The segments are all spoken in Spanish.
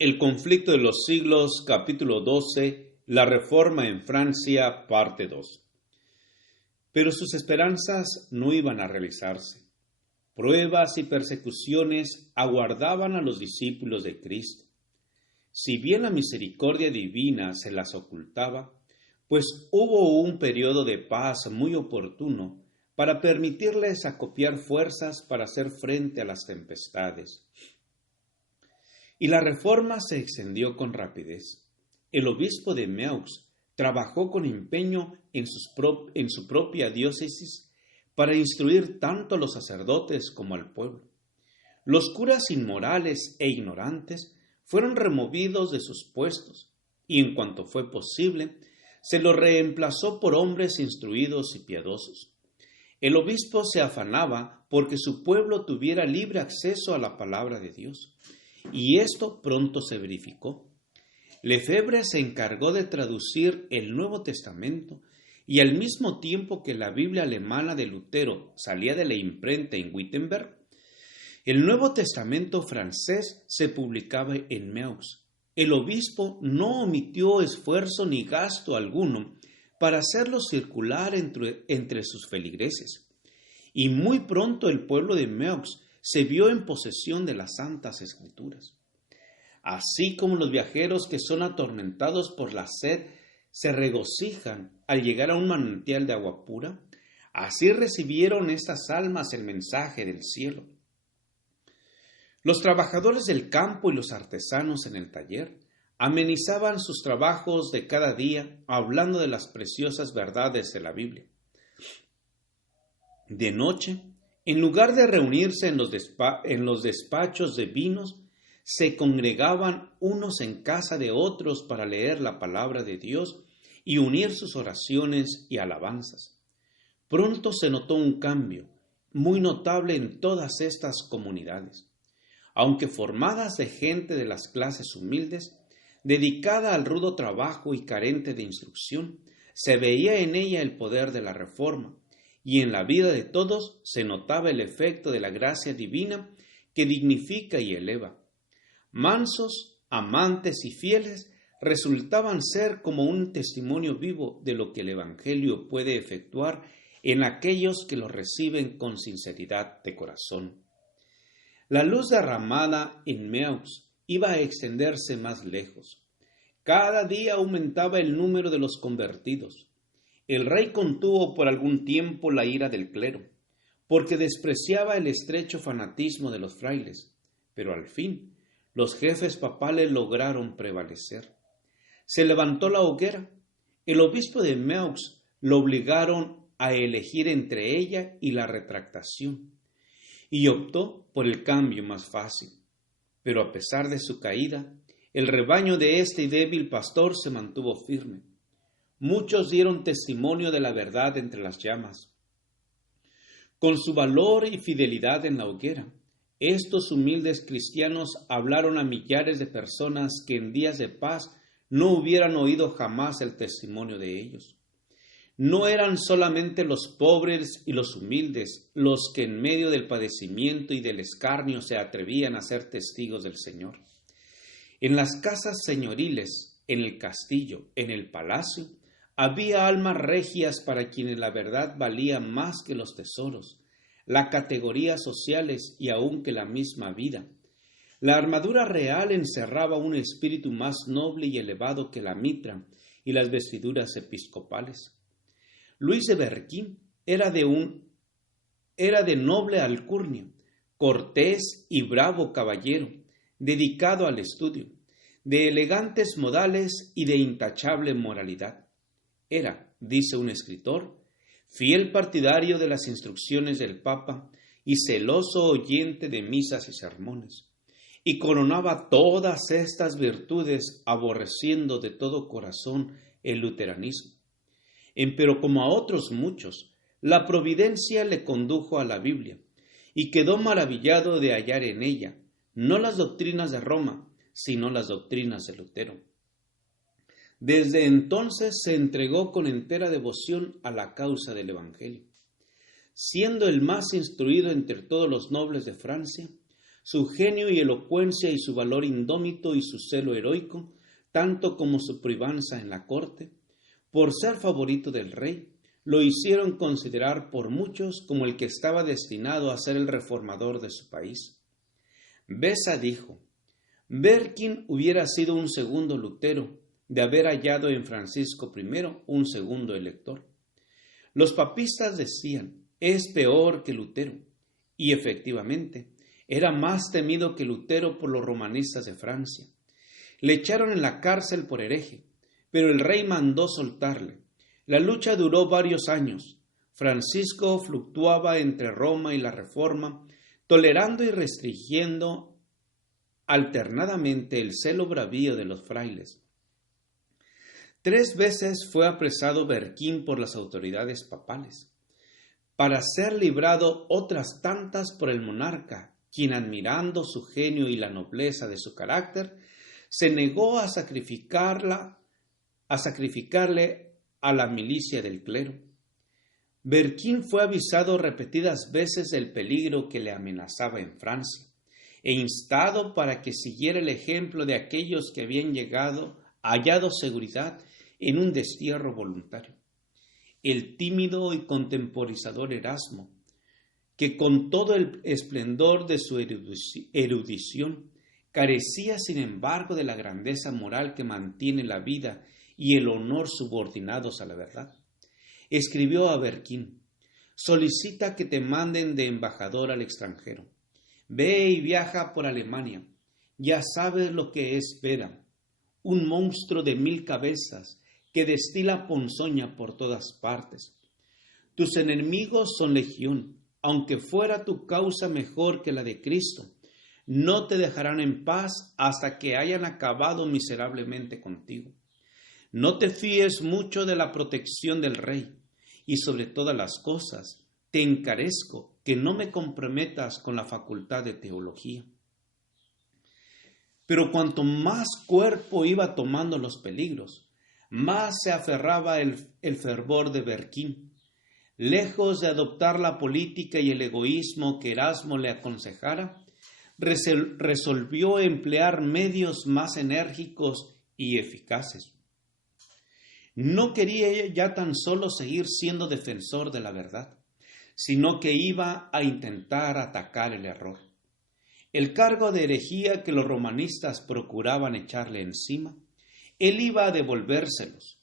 El conflicto de los siglos, capítulo 12, la reforma en Francia, parte 2. Pero sus esperanzas no iban a realizarse. Pruebas y persecuciones aguardaban a los discípulos de Cristo. Si bien la misericordia divina se las ocultaba, pues hubo un periodo de paz muy oportuno para permitirles acopiar fuerzas para hacer frente a las tempestades. Y la reforma se extendió con rapidez. El obispo de Meaux trabajó con empeño en su propia diócesis para instruir tanto a los sacerdotes como al pueblo. Los curas inmorales e ignorantes fueron removidos de sus puestos y, en cuanto fue posible, se los reemplazó por hombres instruidos y piadosos. El obispo se afanaba porque su pueblo tuviera libre acceso a la palabra de Dios, y esto pronto se verificó. Lefebvre se encargó de traducir el Nuevo Testamento y al mismo tiempo que la Biblia alemana de Lutero salía de la imprenta en Wittenberg, el Nuevo Testamento francés se publicaba en Meaux. El obispo no omitió esfuerzo ni gasto alguno para hacerlo circular entre sus feligreses, y muy pronto el pueblo de Meaux se vio en posesión de las Santas Escrituras. Así como los viajeros que son atormentados por la sed se regocijan al llegar a un manantial de agua pura, así recibieron estas almas el mensaje del cielo. Los trabajadores del campo y los artesanos en el taller amenizaban sus trabajos de cada día hablando de las preciosas verdades de la Biblia. De noche, en lugar de reunirse en los despachos de vinos, se congregaban unos en casa de otros para leer la palabra de Dios y unir sus oraciones y alabanzas. Pronto se notó un cambio muy notable en todas estas comunidades. Aunque formadas de gente de las clases humildes, dedicada al rudo trabajo y carente de instrucción, se veía en ella el poder de la reforma, y en la vida de todos se notaba el efecto de la gracia divina que dignifica y eleva. Mansos, amantes y fieles resultaban ser como un testimonio vivo de lo que el Evangelio puede efectuar en aquellos que lo reciben con sinceridad de corazón. La luz derramada en Meaux iba a extenderse más lejos. Cada día aumentaba el número de los convertidos. El rey contuvo por algún tiempo la ira del clero, porque despreciaba el estrecho fanatismo de los frailes, pero al fin los jefes papales lograron prevalecer. Se levantó la hoguera. El obispo de Meaux lo obligaron a elegir entre ella y la retractación, y optó por el cambio más fácil. Pero a pesar de su caída, el rebaño de este débil pastor se mantuvo firme. Muchos dieron testimonio de la verdad entre las llamas. Con su valor y fidelidad en la hoguera, estos humildes cristianos hablaron a millares de personas que en días de paz no hubieran oído jamás el testimonio de ellos. No eran solamente los pobres y los humildes los que en medio del padecimiento y del escarnio se atrevían a ser testigos del Señor. En las casas señoriles, en el castillo, en el palacio, había almas regias para quienes la verdad valía más que los tesoros, las categorías sociales y aun que la misma vida. La armadura real encerraba un espíritu más noble y elevado que la mitra y las vestiduras episcopales. Luis de Berquín era de noble alcurnia, cortés y bravo caballero, dedicado al estudio, de elegantes modales y de intachable moralidad. Era, dice un escritor, fiel partidario de las instrucciones del Papa y celoso oyente de misas y sermones, y coronaba todas estas virtudes aborreciendo de todo corazón el luteranismo. Empero como a otros muchos, la providencia le condujo a la Biblia, y quedó maravillado de hallar en ella, no las doctrinas de Roma, sino las doctrinas de Lutero. Desde entonces se entregó con entera devoción a la causa del Evangelio. Siendo el más instruido entre todos los nobles de Francia, su genio y elocuencia y su valor indómito y su celo heroico, tanto como su privanza en la corte, por ser favorito del rey, lo hicieron considerar por muchos como el que estaba destinado a ser el reformador de su país. Besa dijo: Berquín hubiera sido un segundo Lutero, de haber hallado en Francisco I un segundo elector. Los papistas decían: es peor que Lutero, y efectivamente, era más temido que Lutero por los romanistas de Francia. Le echaron en la cárcel por hereje, pero el rey mandó soltarle. La lucha duró varios años. Francisco fluctuaba entre Roma y la Reforma, tolerando y restringiendo alternadamente el celo bravío de los frailes. 3 veces fue apresado Berquín por las autoridades papales, para ser librado otras tantas por el monarca, quien, admirando su genio y la nobleza de su carácter, se negó a sacrificarle a la milicia del clero. Berquín fue avisado repetidas veces del peligro que le amenazaba en Francia, e instado para que siguiera el ejemplo de aquellos que habían hallado seguridad en un destierro voluntario. El tímido y contemporizador Erasmo, que con todo el esplendor de su erudición, carecía sin embargo de la grandeza moral que mantiene la vida y el honor subordinados a la verdad, escribió a Berquín: solicita que te manden de embajador al extranjero. Ve y viaja por Alemania. Ya sabes lo que es Beda, un monstruo de 1000 cabezas que destila ponzoña por todas partes. Tus enemigos son legión, aunque fuera tu causa mejor que la de Cristo. No te dejarán en paz hasta que hayan acabado miserablemente contigo. No te fíes mucho de la protección del rey, y sobre todas las cosas, te encarezco que no me comprometas con la facultad de teología. Pero cuanto más cuerpo iba tomando los peligros, más se aferraba el fervor de Berquín. Lejos de adoptar la política y el egoísmo que Erasmo le aconsejara, resolvió emplear medios más enérgicos y eficaces. No quería ya tan solo seguir siendo defensor de la verdad, sino que iba a intentar atacar el error. El cargo de herejía que los romanistas procuraban echarle encima, él iba a devolvérselos.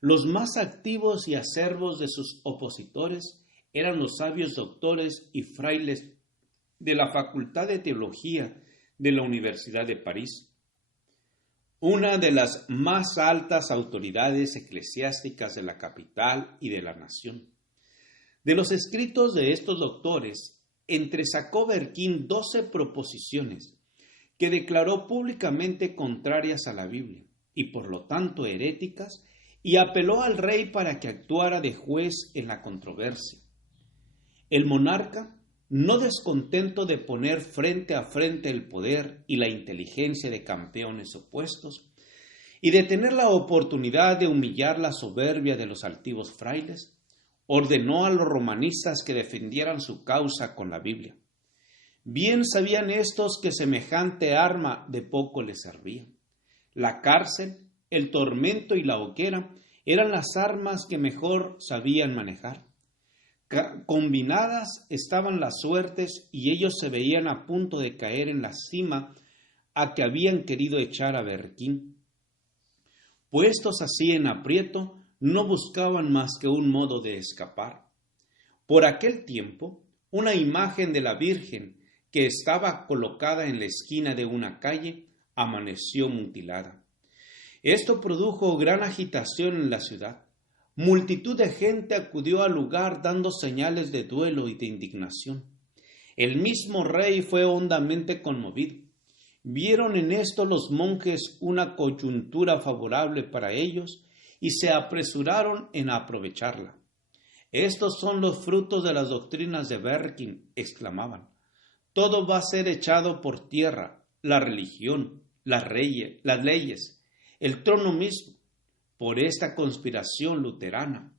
Los más activos y acerbos de sus opositores eran los sabios doctores y frailes de la Facultad de Teología de la Universidad de París, una de las más altas autoridades eclesiásticas de la capital y de la nación. De los escritos de estos doctores, entresacó Berquín 12 proposiciones que declaró públicamente contrarias a la Biblia y por lo tanto heréticas, y apeló al rey para que actuara de juez en la controversia. El monarca, no descontento de poner frente a frente el poder y la inteligencia de campeones opuestos, y de tener la oportunidad de humillar la soberbia de los altivos frailes, ordenó a los romanistas que defendieran su causa con la Biblia. Bien sabían estos que semejante arma de poco les servía. La cárcel, el tormento y la hoguera eran las armas que mejor sabían manejar. Combinadas estaban las suertes y ellos se veían a punto de caer en la cima a que habían querido echar a Berquín. Puestos así en aprieto, no buscaban más que un modo de escapar. Por aquel tiempo, una imagen de la Virgen que estaba colocada en la esquina de una calle amaneció mutilada. Esto produjo gran agitación en la ciudad. Multitud de gente acudió al lugar dando señales de duelo y de indignación. El mismo rey fue hondamente conmovido. Vieron en esto los monjes una coyuntura favorable para ellos y se apresuraron en aprovecharla. Estos son los frutos de las doctrinas de Berquín, exclamaban. Todo va a ser echado por tierra, la religión, las leyes, el trono mismo, por esta conspiración luterana.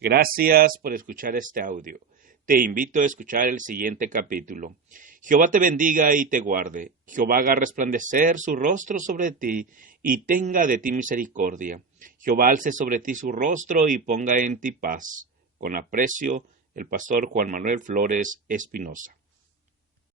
Gracias por escuchar este audio. te invito a escuchar el siguiente capítulo. Jehová te bendiga y te guarde. Jehová haga resplandecer su rostro sobre ti y tenga de ti misericordia. Jehová alce sobre ti su rostro y ponga en ti paz. Con aprecio, el pastor Juan Manuel Flores Espinosa.